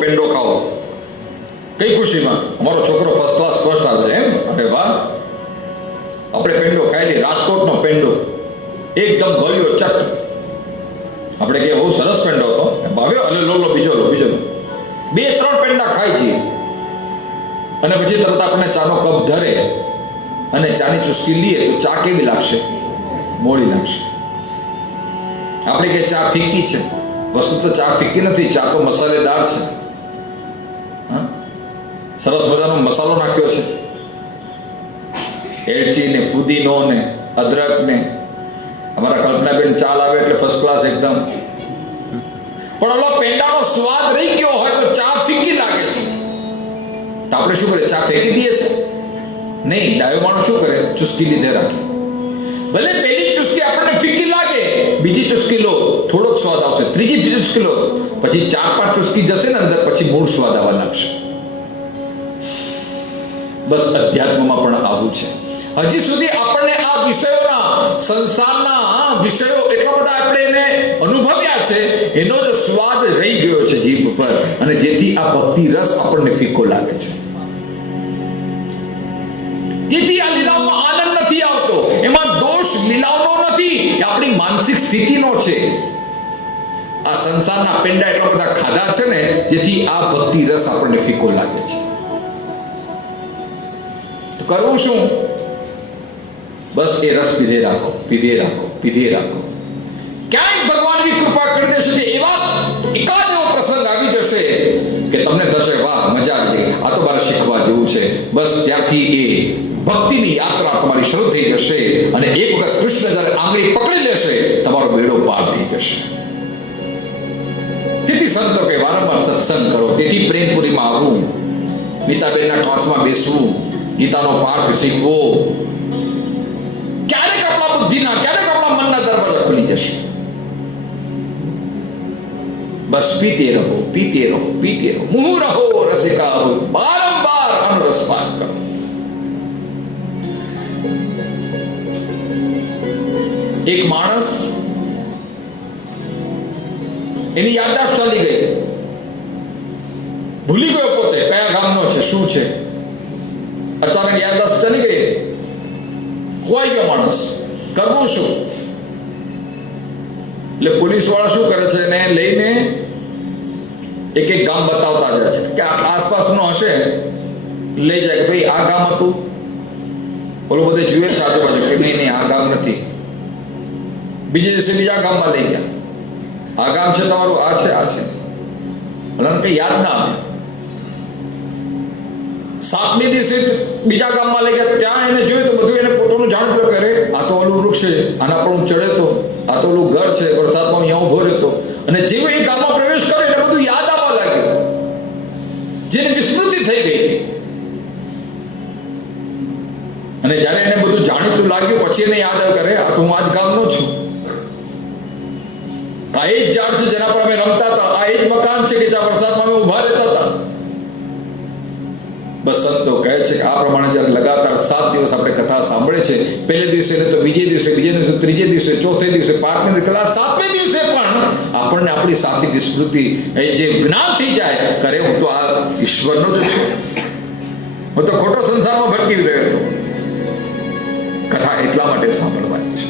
પેંડો ખાઓ. કઈ ખુશીમાં? અમારો છોકરો ફર્સ્ટ ક્લાસ ફર્સ્ટ આવે છે, એમ? અરે વાહ, આપણે પેંડો ખાઈ લઈએ. રાજકોટનો પેંડો એકદમ ભર્યો ચક. આપણે કે બહુ સરસ પેંડો હતો, ભાવ્યો, અલે લો બીજો લો. 2-3 પેંડા ખાઈ જઈએ અને પછી તરત આપણને ચાનો કપ ધરે અને ચાની ચુસ્કી લઈએ તો ચા કેવી લાગશે? મોડી લાગશે. આપણે કે ચા ફીકી છે, વસ્તુ તો ચા ફીકી નથી, ચા તો મસાલેદાર છે. સરસ મજાનો મસાલો નાખ્યો છે, એલચી ને ફુદીનો ને અદરક ને. અમારા કલ્પનાબેન ચા લાવે એટલે ફર્સ્ટ ક્લાસ એકદમ. પણ ઓલો પેંડાનો સ્વાદ રહી ગયો હોય તો ચા ફીકી લાગે છે. તો આપણે શું કરીએ? ચા ફેંકી દઈએ છે? નહીં, ડાયો માણસ શું કરે? ચુસ્કી લીધે રાખે. ભલે પહેલી ચુસ્કી આપણને ફીકી લાગે, બીજી ચુસ્કી લો, થોડોક સ્વાદ આવશે. ત્રીજી ચુસ્કી લો, પછી 4-5 ચુસ્કી જશે ને અંદર, પછી મૂળ સ્વાદ આવવા લાગશે. બસ અધ્યાત્મમાં પણ આવું છે. હજી સુધી આપણને આ વિષયોના, સંસારના વિષયો એટલા બધા આપણે એને અનુભવ્યા છે, એનો જ સ્વાદ રહી ગયો છે જીભ પર, અને જેથી આ ભક્તિ રસ આપણને ફીકો લાગે છે. તેથી આ લીલાઓમાં આનંદ નથી આવતો. એમાં દોષ લીલાઓનો નથી, એ આપણી માનસિક સ્થિતિનો છે. આ સંસારના પેંડા એટલા બધા ખાધા છે ને, જેથી આ ભક્તિ રસ આપણને ફીકો લાગે છે. તો કરવું શું? બસ એ રસ પીધે રાખો. ક્યાંક ભગવાનની કૃપા કરી દેશે છે. એવા એકાદ એવો પ્રસંગ આવી જશે કે તમને થશે વાહ, મજા આવી ગઈ, આ તો મારે શીખવા જેવું છે. બસ ત્યાંથી એ ભક્તિની યાત્રા તમારી શરૂ થઈ જશે, અને એક વખત કૃષ્ણ જ્યારે આંગળી પકડી લેશે, તમારો બેડો પાર થઈ જશે. તેથી સંતો કે વારંવાર સત્સંગ કરો, તેથી પ્રેમપુરીમાં આવવું, ગીતાબેનના ક્લાસમાં બેસવું, ગીતાનો પાઠ શીખવો. ક્યારેક આપણા બુદ્ધિના, ક્યારેક આપણા મનના દરવાજા ખુલી જશે. બસ પીતે રહો. મુહુ રહો રસિકા, વારંવાર આનો રસપાન કરો. એક માણસ, એની યાદદાસ્ત ચાલી ગઈ, ભૂલી ગયો પોતે કયા ગામનો છે, શું છે. અચાનક યાદદાસ્ત ચાલી ગઈ, ખોવાઈ ગયો માણસ. કરવું શું? એટલે પોલીસ વાળા શું કરે છે, એને લઈને એક ગામ બતાવતા જાય છે કે આસપાસનો હશે, લઈ જાય કે ભાઈ આ ગામ હતું. ઓલો બધે જુએ છે આજુબાજુ કે નહીં આ ગામ નથી. બીજે દિવસે બીજા ગામમાં લઈ ગયા, આ ગામ છે તમારું, આ છે. અને કઈ યાદ ના આવે. 7મે દિવસે બીજા ગામમાં લઈ ગયા, ત્યાં એને જોયું તો બધું એને પોતાનું જાણતું કરે, આ તો ઓલું વૃક્ષ છે, આના પર હું ચડે તો, આ તો ઓલું ઘર છે, વરસાદમાં અહીંયા ઉભો રહેતો. અને જેવો એ ગામમાં પ્રવેશ કરે એને બધું યાદ આવવા લાગ્યું, જેને વિસ્મૃતિ થઈ ગઈ હતી. અને જ્યારે એને બધું જાણીતું લાગ્યું, પછી એને યાદ કરે, આ તો હું આ જ ગામનો છું, આ એ જ ઝાડ છે જેના પર અમે રમતા હતા, આ એ જ મકાન છે કે જ્યાં વરસાદમાં અમે ઉભા રહેતા હતા. બસ સંતો કહે છે કે આ પ્રમાણે જ્યારે લગાતાર 7 દિવસ આપણે કથા સાંભળે છે, પહેલે દિવસે તો બીજે દિવસે, ત્રીજે દિવસે, ચોથે દિવસે, 5મે દિવસે, 7મે દિવસે પણ આપણને આપણી સાચી વિસ્મૃતિ, એ જે જ્ઞાન થઈ જાય, કરે હું તો આ ઈશ્વરનો જ છું, હું તો ખોટો સંસારમાં ભટકી રહ્યો હતો. કથા એટલા માટે સાંભળવાની છે.